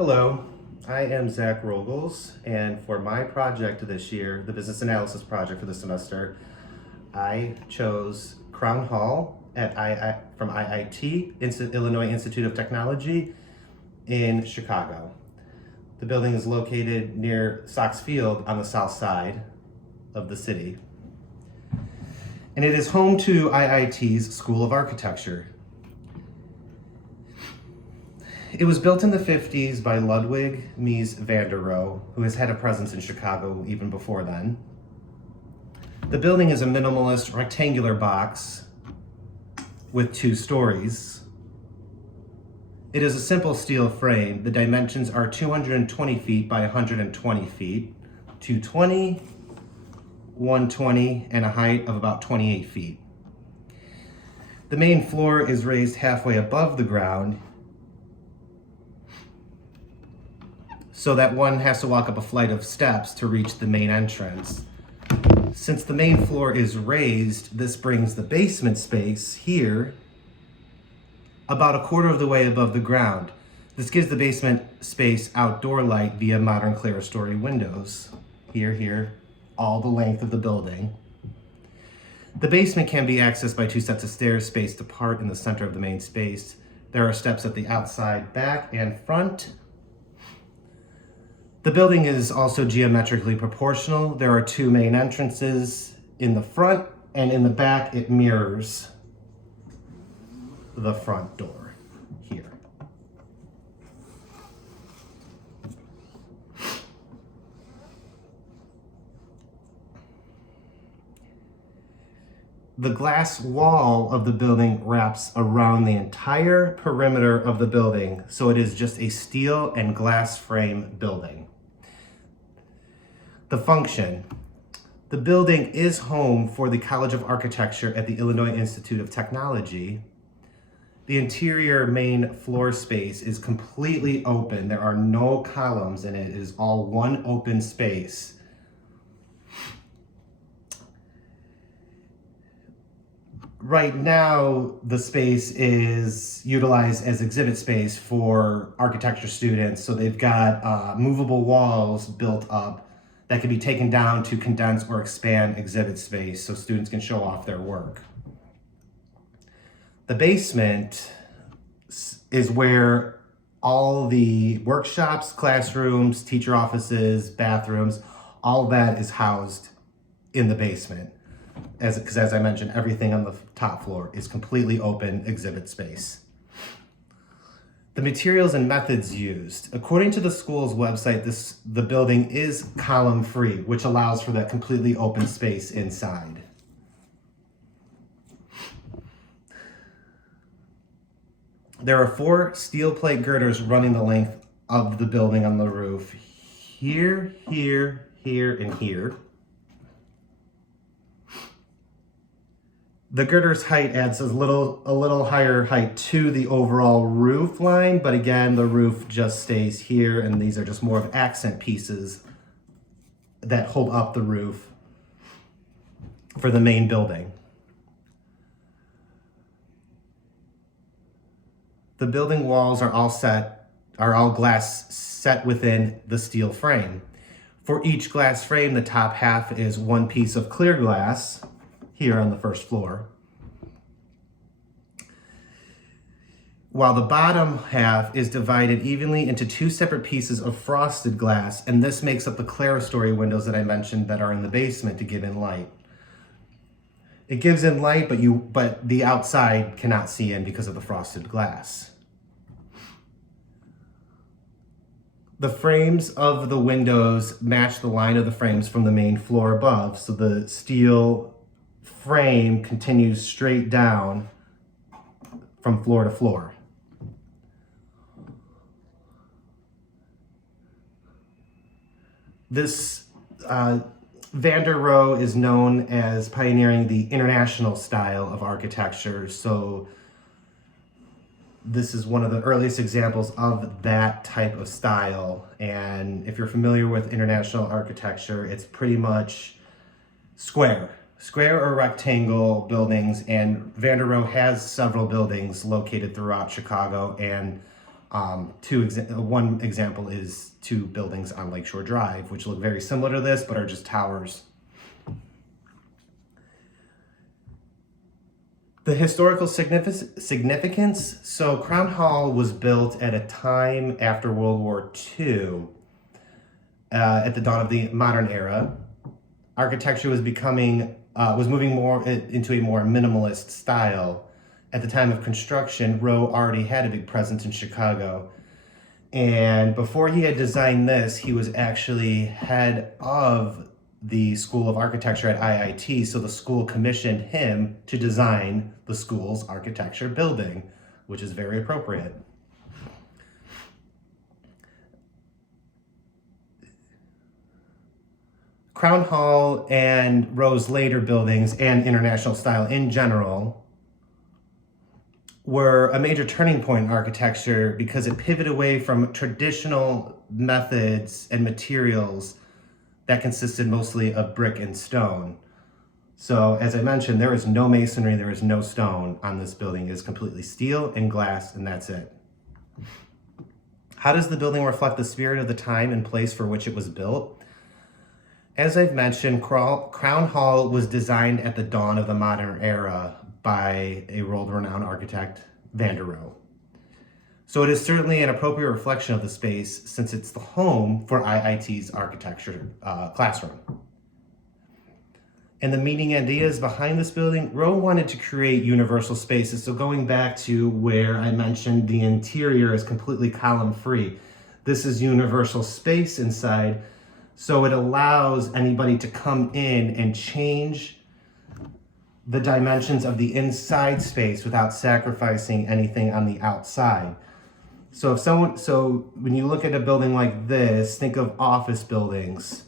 Hello, I am Zach Rogels, and for my project this year, the business analysis project for the semester, I chose Crown Hall from IIT, Illinois Institute of Technology in Chicago. The building is located near Sox Field on the south side of the city. And it is home to IIT's School of Architecture. It was built in the 50s by Ludwig Mies van der Rohe, who has had a presence in Chicago even before then. The building is a minimalist rectangular box with 2 stories. It is a simple steel frame. The dimensions are 220 feet by 120 feet, 220, 120, and a height of about 28 feet. The main floor is raised halfway above the ground, so that one has to walk up a flight of steps to reach the main entrance. Since the main floor is raised, this brings the basement space here about a quarter of the way above the ground. This gives the basement space outdoor light via modern clerestory windows. Here, all the length of the building. The basement can be accessed by 2 sets of stairs spaced apart in the center of the main space. There are steps at the outside, back, and front. The building is also geometrically proportional. There are 2 main entrances in the front, and in the back it mirrors the front door here. The glass wall of the building wraps around the entire perimeter of the building, so it is just a steel and glass frame building. The function. The building is home for the College of Architecture at the Illinois Institute of Technology. The interior main floor space is completely open. There are no columns in it. It is all one open space. Right now, the space is utilized as exhibit space for architecture students. So they've got movable walls built up that can be taken down to condense or expand exhibit space so students can show off their work. The basement is where all the workshops, classrooms, teacher offices, bathrooms, all that is housed in the basement. Because as I mentioned, everything on the top floor is completely open exhibit space. The materials and methods used. According to the school's website, the building is column-free, which allows for that completely open space inside. There are 4 steel plate girders running the length of the building on the roof. Here, here, and here. The girder's height adds a little higher height to the overall roof line, but again, the roof just stays here, and these are just more of accent pieces that hold up the roof for the main building. The building walls are all glass set within the steel frame. For each glass frame, the top half is one piece of clear glass here on the first floor, while the bottom half is divided evenly into 2 separate pieces of frosted glass, and this makes up the clerestory windows that I mentioned that are in the basement to give in light. It gives in light, but the outside cannot see in because of the frosted glass. The frames of the windows match the line of the frames from the main floor above, so the steel frame continues straight down from floor to floor. This van der Rohe is known as pioneering the international style of architecture, so this is one of the earliest examples of that type of style. And if you're familiar with international architecture, it's pretty much square or rectangle buildings, and van der Rohe has several buildings located throughout Chicago and One example is 2 buildings on Lakeshore Drive, which look very similar to this, but are just towers. The historical significance. So Crown Hall was built at a time after World War II, at the dawn of the modern era. Architecture was moving more into a more minimalist style. At the time of construction, Rowe already had a big presence in Chicago. And before he had designed this, he was actually head of the School of Architecture at IIT, so the school commissioned him to design the school's architecture building, which is very appropriate. Crown Hall and Rowe's later buildings and International Style in general were a major turning point in architecture because it pivoted away from traditional methods and materials that consisted mostly of brick and stone. So as I mentioned, there is no masonry, there is no stone on this building. It is completely steel and glass, and that's it. How does the building reflect the spirit of the time and place for which it was built? As I've mentioned, Crown Hall was designed at the dawn of the modern era by a world-renowned architect, Van der Rohe. So it is certainly an appropriate reflection of the space since it's the home for IIT's architecture classroom. And the meaning ideas behind this building, Rowe wanted to create universal spaces. So going back to where I mentioned the interior is completely column-free, this is universal space inside. So it allows anybody to come in and change the dimensions of the inside space without sacrificing anything on the outside. So when you look at a building like this, think of office buildings.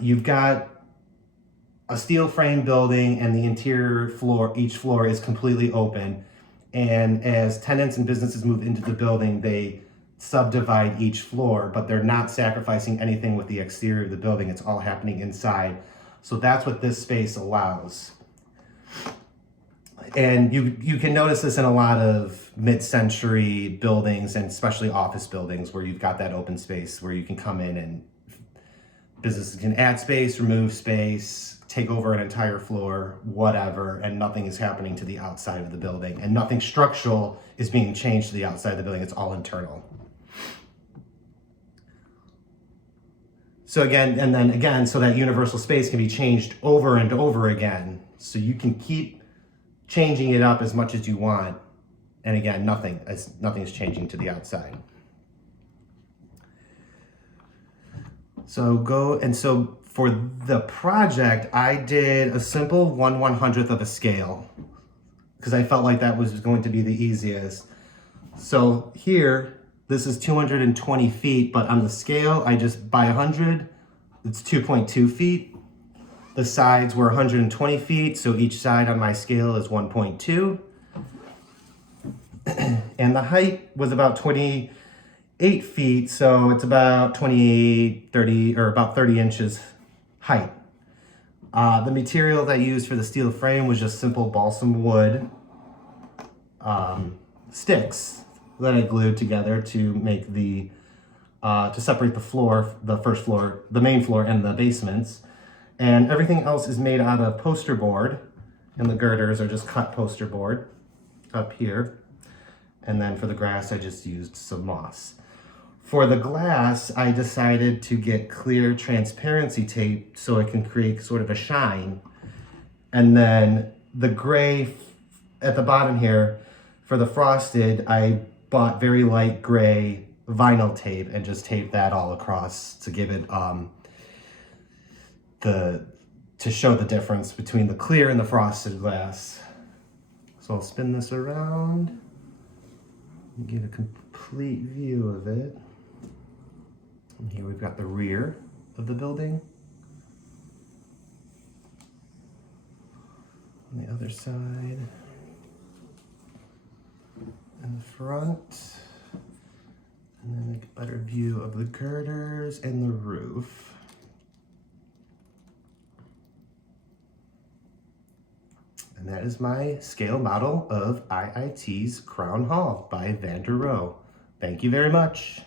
You've got a steel frame building and the interior floor, each floor is completely open. And as tenants and businesses move into the building, they subdivide each floor, but they're not sacrificing anything with the exterior of the building. It's all happening inside. So that's what this space allows. And you can notice this in a lot of mid-century buildings and especially office buildings where you've got that open space where you can come in and businesses can add space, remove space, take over an entire floor, whatever, and nothing is happening to the outside of the building and nothing structural is being changed to the outside of the building. It's all internal. So so that universal space can be changed over and over again. So you can keep changing it up as much as you want. And again, nothing is changing to the outside. So for the project, I did a simple 1/100th of a scale because I felt like that was going to be the easiest. So here, this is 220 feet, but on the scale, I just, by 100, it's 2.2 feet. The sides were 120 feet, so each side on my scale is 1.2. And the height was about 28 feet, so it's about 30 inches height. The material that I used for the steel frame was just simple balsam wood sticks that I glued together to make to separate the floor, the first floor, the main floor, and the basements. And everything else is made out of poster board, and the girders are just cut poster board up here. And then for the grass, I just used some moss. For the glass, I decided to get clear transparency tape so it can create sort of a shine. And then the gray at the bottom here, for the frosted, I bought very light gray vinyl tape and just taped that all across to give it to show the difference between the clear and the frosted glass. So I'll spin this around and get a complete view of it. And here we've got the rear of the building. On the other side. And the front. And then a better view of the girders and the roof. And that is my scale model of IIT's Crown Hall by Van der Rohe. Thank you very much.